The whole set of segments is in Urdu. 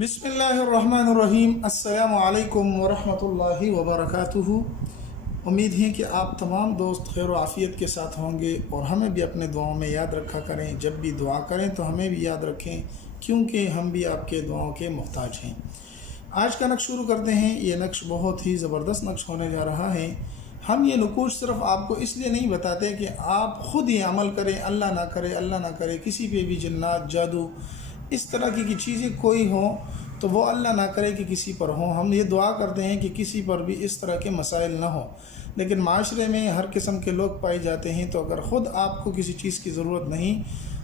بسم اللہ الرحمن الرحیم۔ السلام علیکم ورحمۃ اللہ وبرکاتہ۔ امید ہے کہ آپ تمام دوست خیر و عافیت کے ساتھ ہوں گے اور ہمیں بھی اپنے دعاؤں میں یاد رکھا کریں۔ جب بھی دعا کریں تو ہمیں بھی یاد رکھیں، کیونکہ ہم بھی آپ کے دعاؤں کے محتاج ہیں۔ آج کا نقش شروع کرتے ہیں۔ یہ نقش بہت ہی زبردست نقش ہونے جا رہا ہے۔ ہم یہ نقوش صرف آپ کو اس لیے نہیں بتاتے کہ آپ خود یہ عمل کریں، اللہ نہ کرے کسی پہ بھی جنات، جادو، اس طرح کی چیزیں کوئی ہوں تو وہ اللہ نہ کرے کہ کسی پر ہوں۔ ہم یہ دعا کرتے ہیں کہ کسی پر بھی اس طرح کے مسائل نہ ہوں، لیکن معاشرے میں ہر قسم کے لوگ پائے جاتے ہیں، تو اگر خود آپ کو کسی چیز کی ضرورت نہیں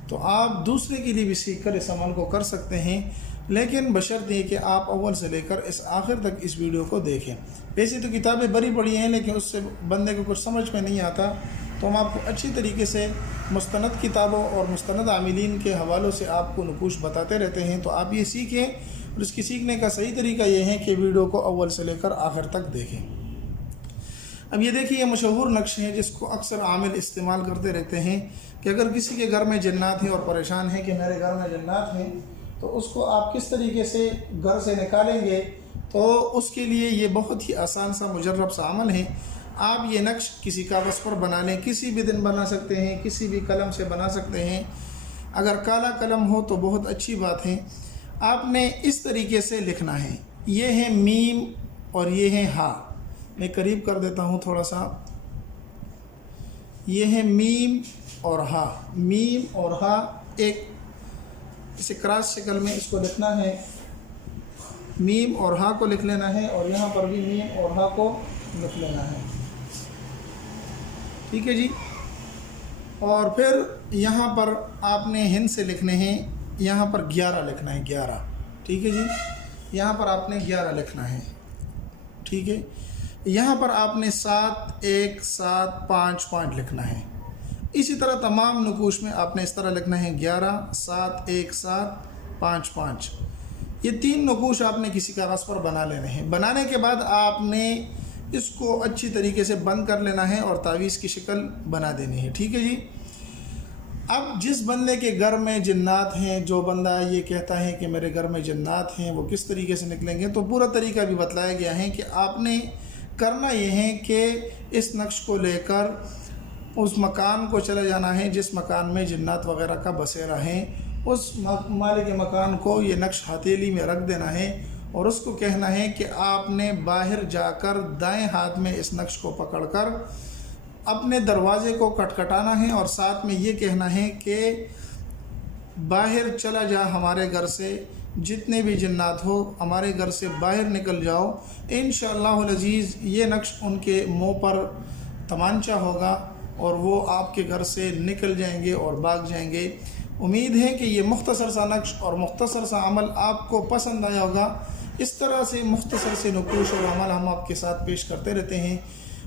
تو آپ دوسرے کے لیے بھی سیکھ کر اس عمل کو کر سکتے ہیں، لیکن بشرط یہ کہ آپ اول سے لے کر اس آخر تک اس ویڈیو کو دیکھیں۔ ویسے تو کتابیں بڑی پڑھی ہیں، لیکن اس سے بندے کو کچھ سمجھ میں نہیں آتا، تو ہم آپ کو اچھی طریقے سے مستند کتابوں اور مستند عاملین کے حوالوں سے آپ کو نقوش بتاتے رہتے ہیں، تو آپ یہ سیکھیں۔ اور اس کی سیکھنے کا صحیح طریقہ یہ ہے کہ ویڈیو کو اول سے لے کر آخر تک دیکھیں۔ اب یہ دیکھیں، یہ مشہور نقش ہے جس کو اکثر عامل استعمال کرتے رہتے ہیں کہ اگر کسی کے گھر میں جنات ہیں اور پریشان ہیں کہ میرے گھر میں جنات ہیں، تو اس کو آپ کس طریقے سے گھر سے نکالیں گے، تو اس کے لیے یہ بہت ہی آسان سا مجرب سا عمل ہے۔ آپ یہ نقش کسی کاغذ پر بنا لیں، کسی بھی دن بنا سکتے ہیں، کسی بھی قلم سے بنا سکتے ہیں۔ اگر کالا قلم ہو تو بہت اچھی بات ہے۔ آپ نے اس طریقے سے لکھنا ہے۔ یہ ہے میم اور یہ ہے ہا۔ میں قریب کر دیتا ہوں تھوڑا سا۔ یہ ہے میم اور ہا، میم اور ہا ایک اسے کراس شکل میں اس کو لکھنا ہے۔ میم اور ہا کو لکھ لینا ہے، اور یہاں پر بھی میم اور ہا کو لکھ لینا ہے، ٹھیک ہے جی۔ اور پھر یہاں پر آپ نے ہند سے لکھنے ہیں، یہاں پر 11 لکھنا ہے، 11، ٹھیک ہے جی۔ یہاں پر آپ نے 11 لکھنا ہے، ٹھیک ہے۔ یہاں پر آپ نے 7 1 7 5 5 لکھنا ہے۔ اسی طرح تمام نقوش میں آپ نے اس طرح لکھنا ہے 11 7 1 7 5 5۔ یہ 3 نقوش آپ نے کسی کاغذ پر بنا لینے ہیں۔ بنانے کے بعد آپ نے اس کو اچھی طریقے سے بند کر لینا ہے اور تعویذ کی شکل بنا دینی ہے، ٹھیک ہے جی۔ اب جس بندے کے گھر میں جنات ہیں، جو بندہ یہ کہتا ہے کہ میرے گھر میں جنات ہیں، وہ کس طریقے سے نکلیں گے، تو پورا طریقہ بھی بتلایا گیا ہے کہ آپ نے کرنا یہ ہے کہ اس نقش کو لے کر اس مکان کو چلے جانا ہے جس مکان میں جنات وغیرہ کا بسیرا ہے۔ اس مالک مکان کو یہ نقش ہتھیلی میں رکھ دینا ہے اور اس کو کہنا ہے کہ آپ نے باہر جا کر دائیں ہاتھ میں اس نقش کو پکڑ کر اپنے دروازے کو کھٹکھٹانا ہے، اور ساتھ میں یہ کہنا ہے کہ باہر چلا جا ہمارے گھر سے، جتنے بھی جنات ہو ہمارے گھر سے باہر نکل جاؤ۔ انشاءاللہ العزیز یہ نقش ان کے منہ پر تمانچہ ہوگا اور وہ آپ کے گھر سے نکل جائیں گے اور بھاگ جائیں گے۔ امید ہے کہ یہ مختصر سا نقش اور مختصر سا عمل آپ کو پسند آیا ہوگا۔ اس طرح سے مختصر سے نقوش اور عمل ہم آپ کے ساتھ پیش کرتے رہتے ہیں۔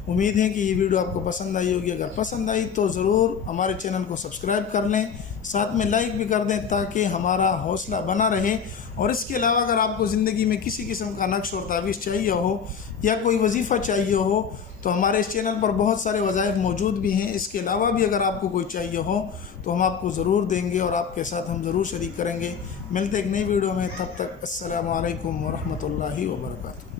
امید ہے کہ یہ ویڈیو آپ کو پسند آئی ہوگی۔ اگر پسند آئی تو ضرور ہمارے چینل کو سبسکرائب کر لیں، ساتھ میں لائک بھی کر دیں تاکہ ہمارا حوصلہ بنا رہے۔ اور اس کے علاوہ اگر آپ کو زندگی میں کسی قسم کا نقش اور تعویذ چاہیے ہو یا کوئی وظیفہ چاہیے ہو تو ہمارے اس چینل پر بہت سارے وظائف موجود بھی ہیں۔ اس کے علاوہ بھی اگر آپ کو کوئی چاہیے ہو تو ہم آپ کو ضرور دیں گے اور آپ کے ساتھ ہم ضرور شریک کریں گے۔ ملتے ایک نئی ویڈیو میں، تب تک السلام علیکم ورحمۃ اللہ وبرکاتہ۔